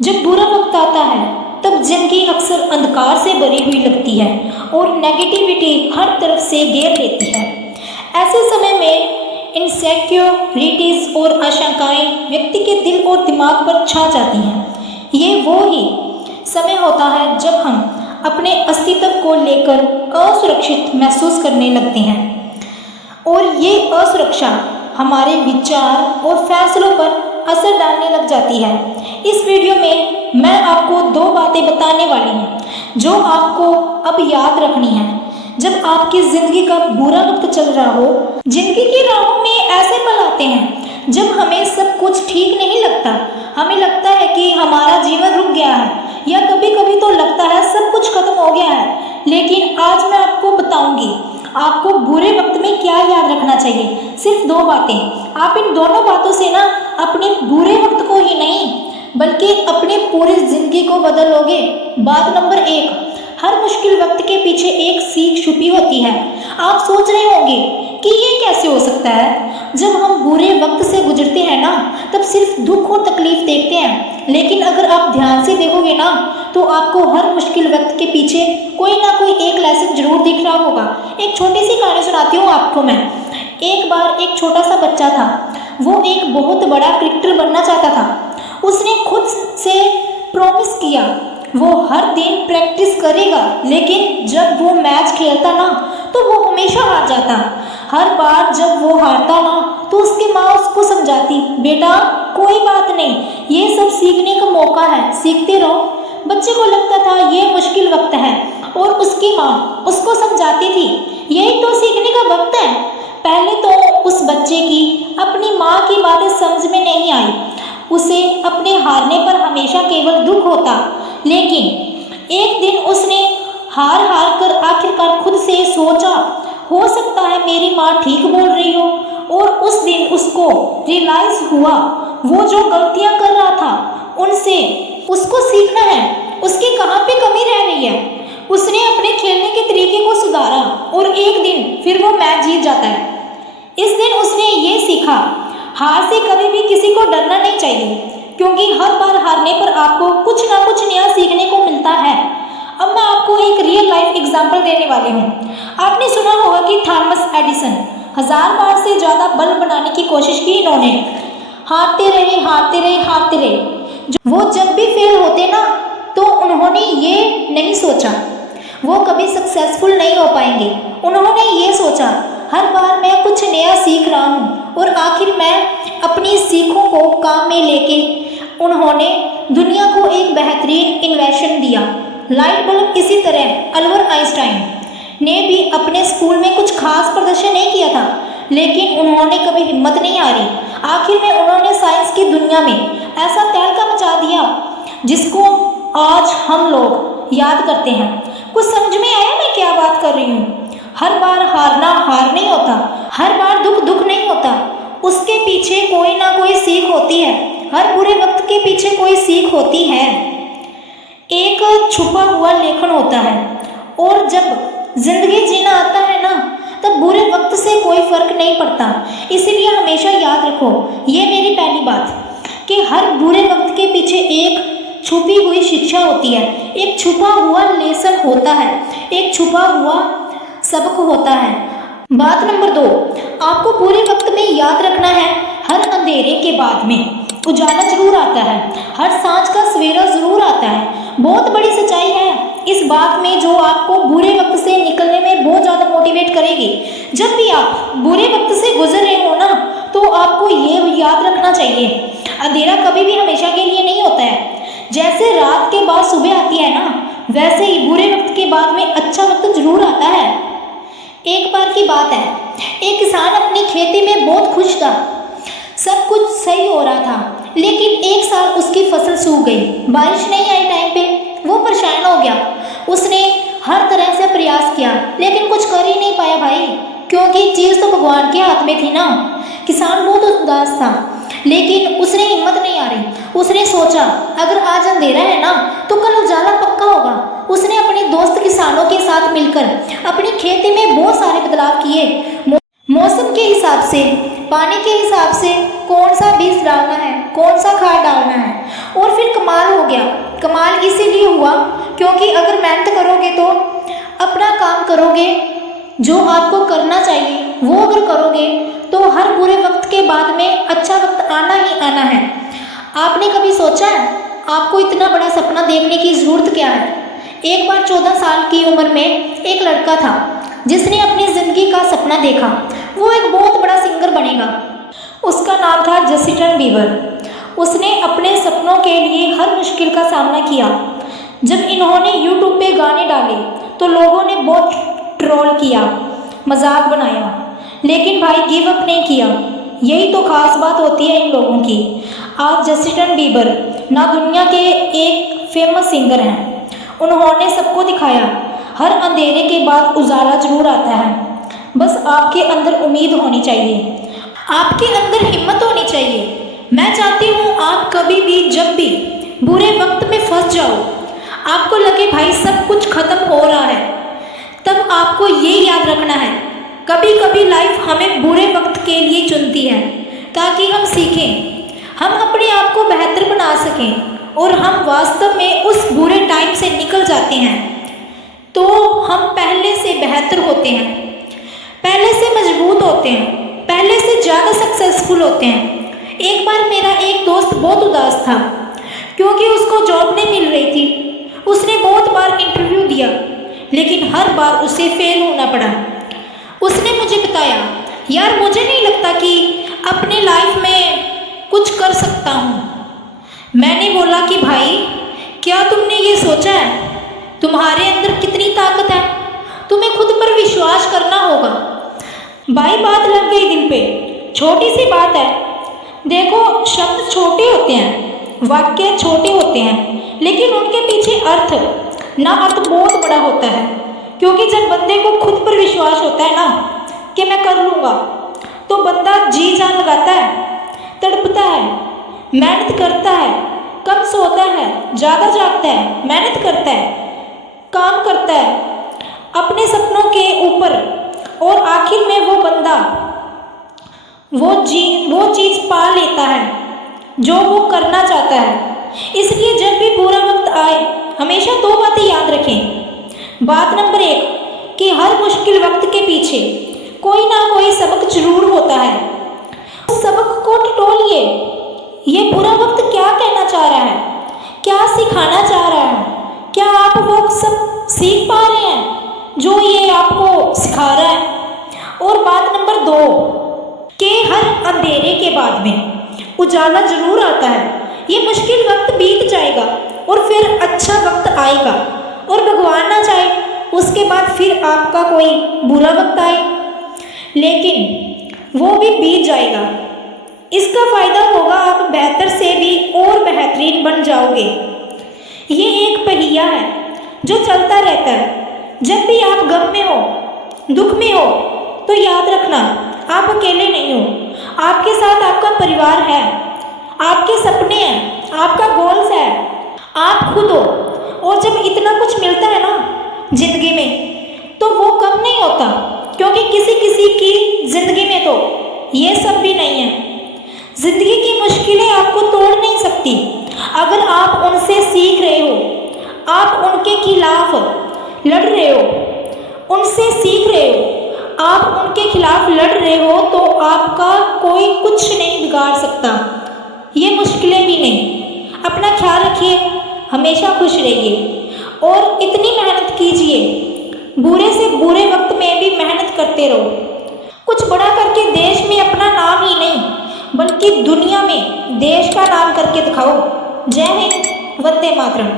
जब बुरा वक्त आता है तब जिंदगी अक्सर अंधकार से भरी हुई लगती है और नेगेटिविटी हर तरफ से घेर लेती है। ऐसे समय में इनसेक्योरिटीज और आशंकाएं व्यक्ति के दिल और दिमाग पर छा जाती हैं। ये वो ही समय होता है जब हम अपने अस्तित्व को लेकर असुरक्षित महसूस करने लगते हैं और ये असुरक्षा हमारे विचार और फैसलों पर असर डालने लग जाती है। इस वीडियो में मैं आपको दो बातें बताने वाली हूँ जो आपको अब याद रखनी है जब आपकी ज़िंदगी का बुरा वक्त चल रहा हो। ज़िंदगी की राहों में ऐसे पल आते हैं जब हमें सब कुछ ठीक नहीं लगता। हमें लगता है कि हमारा जीवन रुक गया है या कभी कभी तो लगता है सब कुछ खत्म हो गया है। लेकिन आज मैं आपको बताऊंगी आपको बुरे वक्त में क्या याद रखना चाहिए। सिर्फ दो बातें। आप इन दोनों बातों से ना अपने बुरे वक्त को ही नहीं बल्कि अपने पूरी जिंदगी को बदल लोगे। बात नंबर 1, हर मुश्किल वक्त के पीछे एक सीख छुपी होती है। आप सोच रहे होंगे कि ये कैसे हो सकता है। जब हम बुरे वक्त से गुजरते हैं ना तब सिर्फ दुख और तकलीफ देखते हैं, लेकिन अगर आप ध्यान से देखोगे ना तो आपको हर मुश्किल वक्त के पीछे कोई ना कोई एक लेसन जरूर दिख रहा होगा। एक छोटी सी कहानी सुनाती हूँ आपको मैं। एक बार एक छोटा सा बच्चा था। वो एक बहुत बड़ा क्रिकेटर बनना चाहता था। उसने खुद से प्रॉमिस किया वो हर दिन प्रैक्टिस करेगा, लेकिन जब वो मैच खेलता ना तो वो हमेशा हार जाता। हर बार जब वो हारता ना तो उसकी माँ उसको समझाती, बेटा कोई बात नहीं, ये सब सीखने का मौका है, सीखते रहो। बच्चे को लगता था ये मुश्किल वक्त है और उसकी माँ उसको समझाती थी यही तो सीखने का वक्त है। पहले तो उस बच्चे की अपनी माँ की बातें समझ में नहीं आई। उसे अपने हारने पर हमेशा केवल दुख होता। लेकिन एक दिन उसने हार हार कर आखिरकार खुद से सोचा हो सकता है मेरी माँ ठीक बोल रही हो। और उस दिन उसको रियलाइज हुआ वो जो गलतियाँ कर रहा था उनसे उसको सीखना है, उसकी कहाँ पे कमी रह रही है। उसने अपने खेलने के तरीके को सुधारा और एक दिन फिर वो मैच जीत जाता है। इस दिन उसने ये सीखा हार से कभी भी किसी को डरना नहीं चाहिए, क्योंकि हर बार हारने पर आपको कुछ ना कुछ नया सीखने को मिलता है। अब मैं आपको एक रियल लाइफ एग्जांपल देने वाली हूँ। आपने सुना होगा कि थॉमस एडिसन 1000 बार से ज़्यादा बल्ब बनाने की कोशिश की इन्होंने। हारते रहे हारते रहे हारते रहे। वो जब भी फेल होते ना तो उन्होंने ये नहीं सोचा वो कभी सक्सेसफुल नहीं हो पाएंगे। उन्होंने ये सोचा हर बार मैं कुछ नया सीख रहा हूँ और आखिर मैं अपनी सीखों को काम में लेके उन्होंने दुनिया को एक बेहतरीन इन्वेंशन दिया, लाइट बल्ब। इसी तरह अल्बर्ट आइंस्टाइन ने भी अपने स्कूल में कुछ खास प्रदर्शन नहीं किया था, लेकिन उन्होंने कभी हिम्मत नहीं हारी। आखिर में उन्होंने साइंस की दुनिया में ऐसा तहलका मचा दिया जिसको आज हम लोग याद करते हैं। कुछ समझ में आया मैं क्या बात कर रही हूँ। हर बार हारना हार नहीं होता, हर बार दुख दुख नहीं होता, उसके पीछे कोई ना कोई सीख होती है। हर बुरे वक्त के पीछे कोई सीख होती है। एक छुपा हुआ लेखन होता है। और जब जिंदगी जीना आता है ना तब बुरे वक्त से कोई फर्क नहीं पड़ता। इसीलिए हमेशा याद रखो ये मेरी पहली बात कि हर बुरे वक्त के पीछे एक छुपी हुई शिक्षा होती है, एक छुपा हुआ लेसन होता है, एक छुपा हुआ सबक होता है। बात नंबर 2, आपको बुरे वक्त में याद रखना है हर अंधेरे के बाद में उजाला जरूर आता है, हर सांझ का सवेरा जरूर आता है। बहुत बड़ी सच्चाई है इस बात में जो आपको बुरे वक्त से निकलने में बहुत ज़्यादा मोटिवेट करेगी। जब भी आप बुरे वक्त से गुजर रहे हो ना तो आपको ये याद रखना चाहिए अंधेरा कभी भी हमेशा के लिए नहीं होता है। जैसे रात के बाद सुबह आती है ना वैसे ही बुरे वक्त के बाद में अच्छा वक्त जरूर आता है। एक बार की बात है, एक किसान अपनी खेती में बहुत खुश था, सब कुछ सही हो रहा था। लेकिन एक साल उसकी फसल सूख गई, बारिश नहीं आई टाइम पे। वो परेशान हो गया। उसने हर तरह से प्रयास किया लेकिन कुछ कर ही नहीं पाया भाई, क्योंकि चीज़ तो भगवान के हाथ में थी ना। किसान बहुत उदास था लेकिन उसने हिम्मत नहीं हारी। उसने सोचा अगर आज अंधेरा है ना तो कल उजाला पक्का होगा। उसने अपने दोस्त किसानों के साथ मिलकर अपनी खेती में बहुत सारे बदलाव किए। मौसम के हिसाब से, पानी के हिसाब से कौन सा बीज डालना है, कौन सा खाद डालना है। और फिर कमाल हो गया। कमाल इसीलिए हुआ क्योंकि अगर मेहनत करोगे तो अपना काम करोगे, जो आपको करना चाहिए वो अगर करोगे तो हर बुरे वक्त के बाद में अच्छा वक्त आना ही आना है। आपने कभी सोचा है आपको इतना बड़ा सपना देखने की ज़रूरत क्या है? एक बार 14 साल की उम्र में एक लड़का था जिसने अपनी ज़िंदगी का सपना देखा, वो एक बहुत बड़ा सिंगर बनेगा। उसका नाम था जस्टिन बीबर। उसने अपने सपनों के लिए हर मुश्किल का सामना किया। जब इन्होंने यूट्यूब पे गाने डाले तो लोगों ने बहुत ट्रोल किया, मजाक बनाया, लेकिन भाई गिव अप नहीं किया। यही तो खास बात होती है इन लोगों की। आज जस्टिन बीबर ना दुनिया के एक फेमस सिंगर हैं। उन्होंने सबको दिखाया हर अंधेरे के बाद उजाला जरूर आता है। बस आपके अंदर उम्मीद होनी चाहिए, आपके अंदर हिम्मत होनी चाहिए। मैं चाहती हूँ आप कभी भी जब भी बुरे वक्त में फंस जाओ, आपको लगे भाई सब कुछ खत्म हो रहा है, तब आपको ये याद रखना है कभी कभी लाइफ हमें बुरे वक्त के लिए चुनती है ताकि हम सीखें, हम अपने आप को बेहतर बना सकें और हम वास्तव में उस बुरे टाइम से निकल जाते हैं तो हम पहले से बेहतर होते हैं, पहले से मजबूत होते हैं, पहले से ज़्यादा सक्सेसफुल होते हैं। एक बार मेरा एक दोस्त बहुत उदास था क्योंकि उसको जॉब नहीं मिल रही थी। उसने बहुत बार इंटरव्यू दिया लेकिन हर बार उसे फेल होना पड़ा। उसने मुझे बताया, यार मुझे नहीं लगता कि अपनी लाइफ में कुछ कर सकता हूँ। मैंने बोला कि भाई क्या तुमने ये सोचा है तुम्हारे अंदर कितनी ताकत है? तुम्हें खुद पर विश्वास करना होगा। भाई बात लग गई दिल पे। छोटी सी बात है, देखो शब्द छोटे होते हैं, वाक्य छोटे होते हैं, लेकिन उनके पीछे अर्थ बहुत बड़ा होता है। क्योंकि जब बंदे को खुद पर विश्वास होता है ना कि मैं कर लूँगा, तो बंदा जी जान लगाता है, तड़पता है, मेहनत करता है, कम सोता है, ज़्यादा जागता है, मेहनत करता है, काम करता है अपने सपनों के ऊपर, और आखिर में वो बंदा वो चीज़ पा लेता है जो वो करना चाहता है। इसलिए जब भी बुरा वक्त आए हमेशा 2 बातें याद रखें। बात नंबर 1 कि हर मुश्किल वक्त के पीछे कोई ना कोई सबक जरूर होता है। उस सबक को टटोलिए। ये बुरा वक्त क्या कहना चाह रहा है, क्या सिखाना चाह रहा है, क्या आप वो सब सीख पा रहे हैं जो ये आपको सिखा रहा है। और बात नंबर 2 कि हर अंधेरे के बाद में उजाला जरूर आता है। ये मुश्किल वक्त बीत जाएगा और फिर अच्छा वक्त आएगा, और भगवान ना चाहे उसके बाद फिर आपका कोई बुरा वक्त आए, लेकिन वो भी बीत जाएगा। इसका फ़ायदा होगा आप बेहतर से भी और बेहतरीन बन जाओगे। ये एक पहिया है जो चलता रहता है। जब भी आप गम में हो, दुख में हो, तो याद रखना आप अकेले नहीं हो। आपके साथ आपका परिवार है, आपके सपने हैं, आपका गोल्स है, आप खुद हो। और जब इतना कुछ मिलता है ना ज़िंदगी में तो वो कम नहीं होता, क्योंकि किसी किसी की ज़िंदगी में तो ये सब भी नहीं है। ज़िंदगी की मुश्किलें आपको तोड़ नहीं सकती अगर आप उनसे सीख रहे हो, आप उनके खिलाफ लड़ रहे हो, उनसे सीख रहे हो, आप उनके खिलाफ लड़ रहे हो, तो आपका कोई कुछ नहीं बिगाड़ सकता, ये मुश्किलें भी नहीं। अपना ख्याल रखिए, हमेशा खुश रहिए और इतनी मेहनत कीजिए, बुरे से बुरे वक्त में भी मेहनत करते रहो। कुछ बड़ा करके देश में अपना नाम ही नहीं बल्कि दुनिया में देश का नाम करके दिखाओ। जय हिंद, वंदे मातरम।